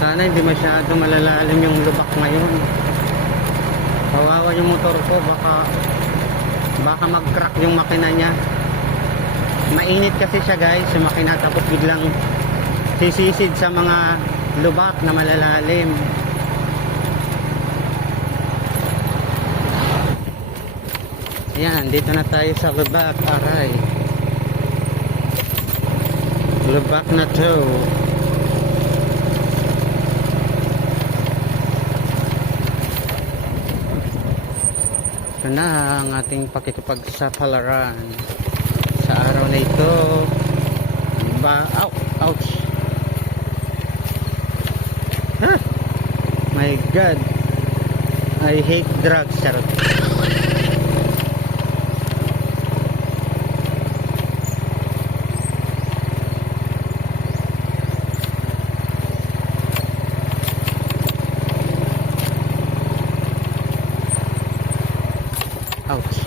Sana hindi masyado malalalim yung lubak ngayon. Kawawa yung motor ko, baka mag-crack yung makina niya. Mainit kasi siya guys, yung makina, tapos biglang sisisid sa mga lubak na malalalim. Ayan, dito na tayo sa lubak. Aray, lubak na to. Ito na ang ating pakikipagsapalaran sa araw na ito. Ouch! Ha? My God, I hate drugs. Charot. Ouch.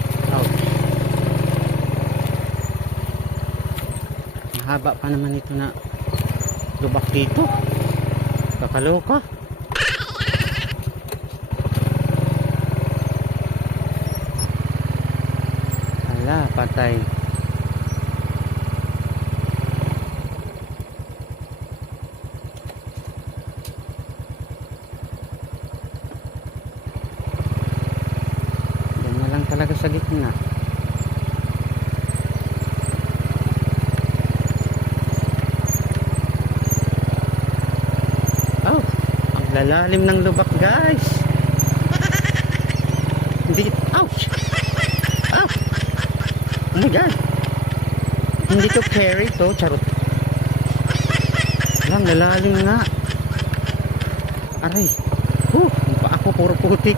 Mahaba pa naman ito na lubak dito. Kakaloka. Hala, patay. Yan na lang talaga sa gitna. Lalalim ng lubak guys. Hindi. Ouch. Oh my God, hindi to carry to. Charot lang, lalalim nga. Aray, pa ako puro putik.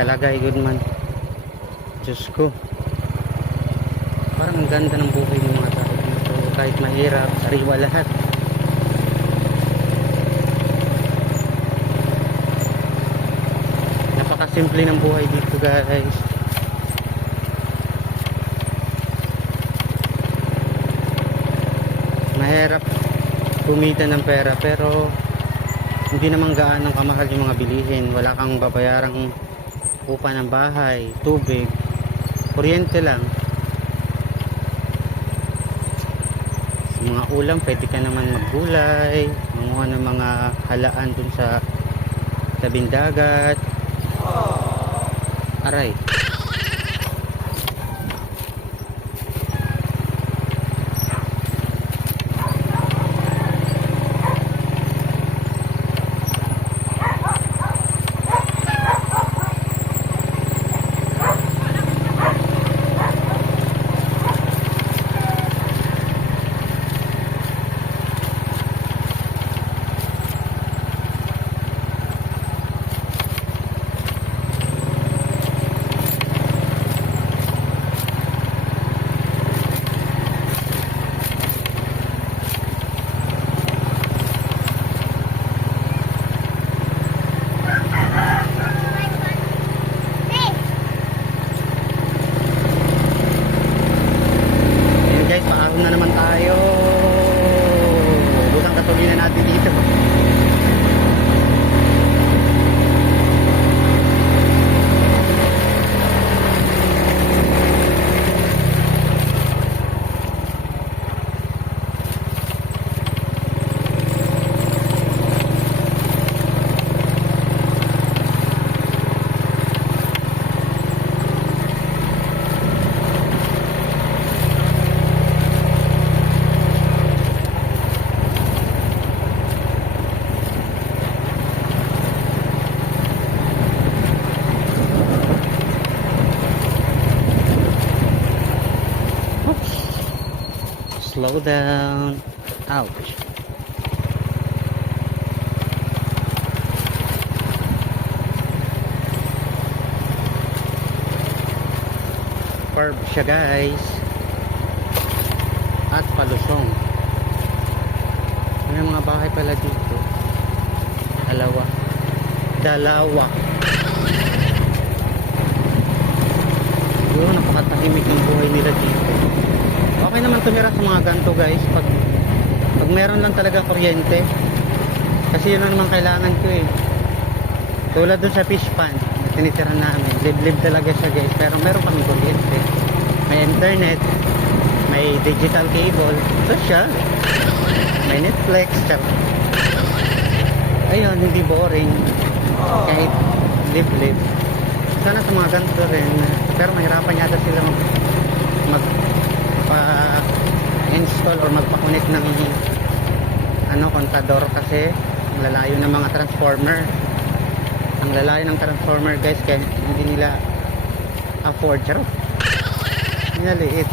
Kalagay good man. Diyos ko, parang ang ganda ng buhay ng mga tao dito. Kahit mahirap, sariwa lahat. Napakasimple ng buhay dito guys. Mahirap kumita ng pera, pero hindi naman gaano kamahal yung mga bilihin. Wala kang babayarang upa ng bahay, tubig, kuryente lang. Sa mga ulam, pwede ka naman maggulay, manguha ng mga halaan dun sa tabing dagat. Aray. Slow down. Ouch. Curve siya guys. At palusong. May mga bahay pala dito. Dalawa. Yun, napakatahimik ng buhay nila dito. Okay naman tumira sa mga ganito guys pag meron lang talaga kuryente, kasi yun ang naman kailangan ko eh. Tulad dun sa fish pond na tinitira namin, liblib talaga siya guys, pero meron kami kuryente, may internet, may digital cable, ito siya, may Netflix, ayun, hindi boring kahit liblib. Sana sa mga ganito rin, pero mahirapan yata sila magpa-install or magpa-connect ng kontador, kasi ang lalayo ng mga transformer. Ang lalayo ng transformer guys, kaya hindi nila afford. Hindi na liit.